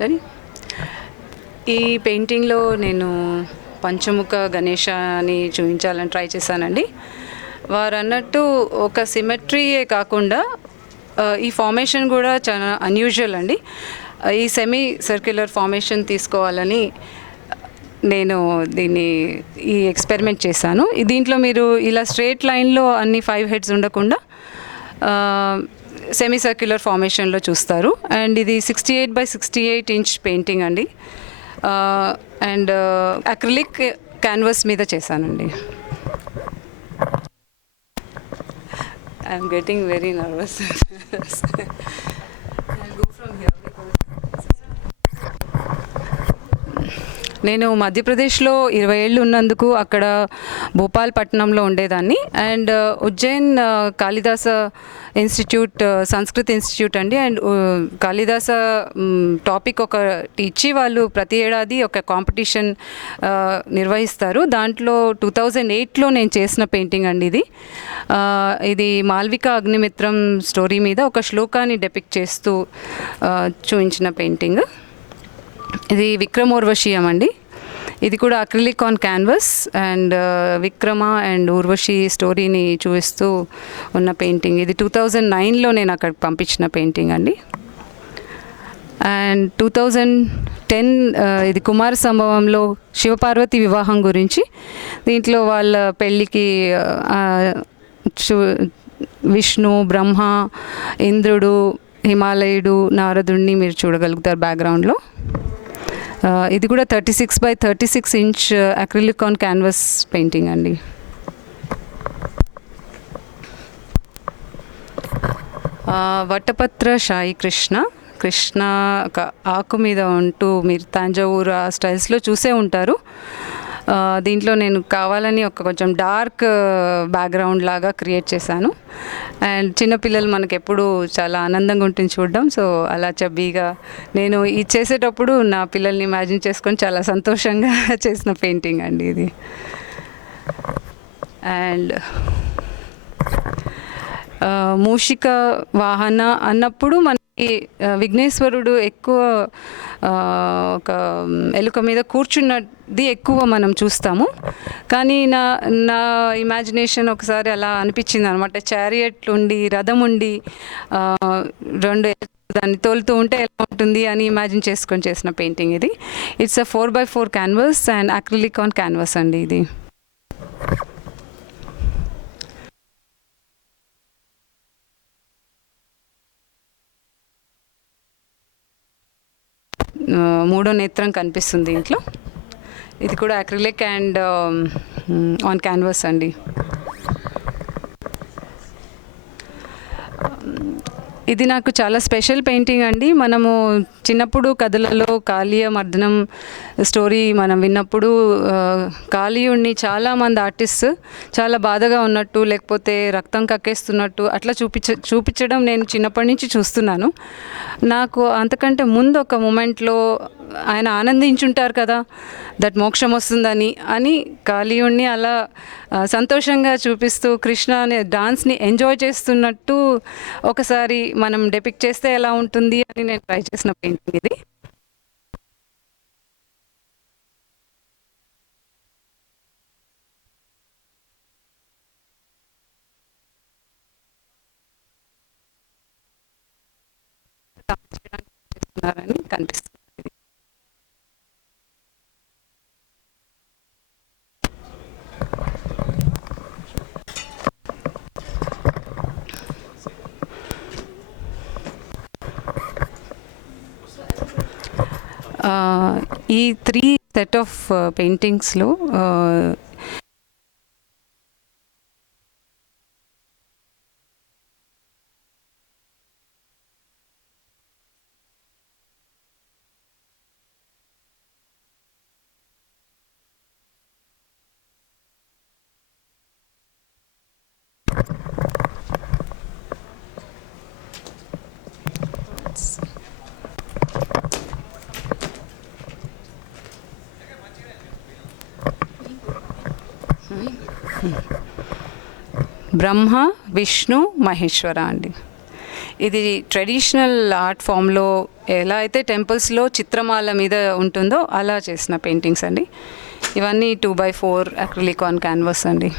Ready. ఈ పెయింటింగ్లో నేను పంచముఖ గణేశాని చూపించాలని ట్రై చేశానండి. వారు అన్నట్టు ఒక సిమెట్రీయే కాకుండా ఈ ఫార్మేషన్ కూడా చాలా అన్యూజువల్ అండి. ఈ సెమీ సర్క్యులర్ ఫార్మేషన్ తీసుకోవాలని నేను ఈ ఎక్స్పెరిమెంట్ చేశాను. దీంట్లో మీరు ఇలా స్ట్రేట్ లైన్లో అన్ని 5 హెడ్స్ ఉండకుండా సెమీ సర్క్యులర్ ఫార్మేషన్లో చూస్తారు. అండ్ ఇది 68x68 ఇంచ్ పెయింటింగ్ అండి. అండ్ అక్రిలిక్ క్యాన్వాస్ మీద చేశానండి. I'm getting very nervous. నేను మధ్యప్రదేశ్లో 20 ఏళ్ళు ఉన్నందుకు అక్కడ భోపాల్పట్నంలో ఉండేదాన్ని. And Ujjain Kalidasa institute, Sanskrit institute అండి. అండ్ కాళిదాస టాపిక్ ఒకటి ఇచ్చి వాళ్ళు ప్రతి ఏడాది ఒక కాంపిటీషన్ నిర్వహిస్తారు. దాంట్లో 2008లో నేను చేసిన పెయింటింగ్ అండి ఇది మాల్విక అగ్నిమిత్రం స్టోరీ మీద ఒక శ్లోకాన్ని డెపిక్ట్ చేస్తూ చూపించిన పెయింటింగ్. ఇది విక్రమోర్వశీయం అండి. ఇది కూడా acrylic on canvas and Vikrama and Urvashi స్టోరీని చూపిస్తూ ఉన్న పెయింటింగ్. ఇది 2009లో నేను అక్కడ పంపించిన పెయింటింగ్ అండి. అండ్ 2010 ఇది కుమార సంభవంలో శివపార్వతి వివాహం గురించి. దీంట్లో వాళ్ళ పెళ్ళికి విష్ణు, బ్రహ్మ, ఇంద్రుడు, హిమాలయుడు, నారదుడిని మీరు చూడగలుగుతారు బ్యాక్గ్రౌండ్లో. ఇది కూడా 36x36 inch acrylic on canvas painting అండి. వట్టపత్ర సాయి కృష్ణ ఒక ఆకు మీద ఉంటూ మీరు తంజావూరు ఆ స్టైల్స్లో చూసే ఉంటారు. దీంట్లో నేను కావాలని కొంచెం డార్క్ బ్యాక్గ్రౌండ్ లాగా క్రియేట్ చేశాను. అండ్ చిన్నపిల్లలు మనకు ఎప్పుడు చాలా ఆనందంగా ఉంటుంది చూడడం. సో అలా చబ్బీగా నేను ఇది చేసేటప్పుడు నా పిల్లల్ని ఇమాజిన్ చేసుకొని చాలా సంతోషంగా చేసిన పెయింటింగ్ అండి ఇది. అండ్ మూషిక వాహన అన్నప్పుడు మనకి విఘ్నేశ్వరుడు ఎక్కువ ఒక ఎలుక మీద కూర్చున్నది ఎక్కువ మనం చూస్తాము. కానీ నా ఇమాజినేషన్ ఒకసారి అలా అనిపించింది అనమాట. చారియట్ ఉండి, రథం ఉండి, 2 దాన్ని తోలుతూ ఉంటే ఎలా ఉంటుంది అని ఇమాజిన్ చేసుకొని చేసిన పెయింటింగ్ ఇది. It's a 4x4 canvas and acrylic on canvas అండి ఇది. మూడో నేత్రం కనిపిస్తుంది దీంట్లో. ఇది కూడా అక్రిలిక్ అండ్ ఆన్ క్యాన్వాస్ అండి. ఇది నాకు చాలా స్పెషల్ పెయింటింగ్ అండి. మనము చిన్నప్పుడు కథలలో కాళీయ మర్దనం స్టోరీ మనం విన్నప్పుడు కాళీయుడిని చాలామంది ఆర్టిస్ట్ చాలా బాధగా ఉన్నట్టు, లేకపోతే రక్తం కక్కేస్తున్నట్టు అట్లా చూపించడం నేను చిన్నప్పటి నుంచి చూస్తున్నాను. నాకు అంతకంటే ముందు ఒక మూమెంట్లో ఆయన ఆనందించుంటారు కదా, దట్ మోక్షం వస్తుందని అని కాళీయుడిని అలా సంతోషంగా చూపిస్తూ కృష్ణ అనే డాన్స్ని ఎంజాయ్ చేస్తున్నట్టు ఒకసారి మనం డెపిక్ట్ చేస్తే ఎలా ఉంటుంది అని నేను ట్రై చేసిన పెయింటింగ్ ఇది. కనిపిస్తుంది. ఈ 3 సెట్ ఆఫ్ పెయింటింగ్స్లో బ్రహ్మ, విష్ణు, మహేశ్వర అండి. ఇది ట్రెడిషనల్ ఆర్ట్ ఫామ్లో ఎలా అయితే టెంపుల్స్లో చిత్రమాల మీద ఉంటుందో అలా చేసిన పెయింటింగ్స్ అండి. ఇవన్నీ 2x4 అక్రిలిక్ ఆన్ క్యాన్వాస్ అండి.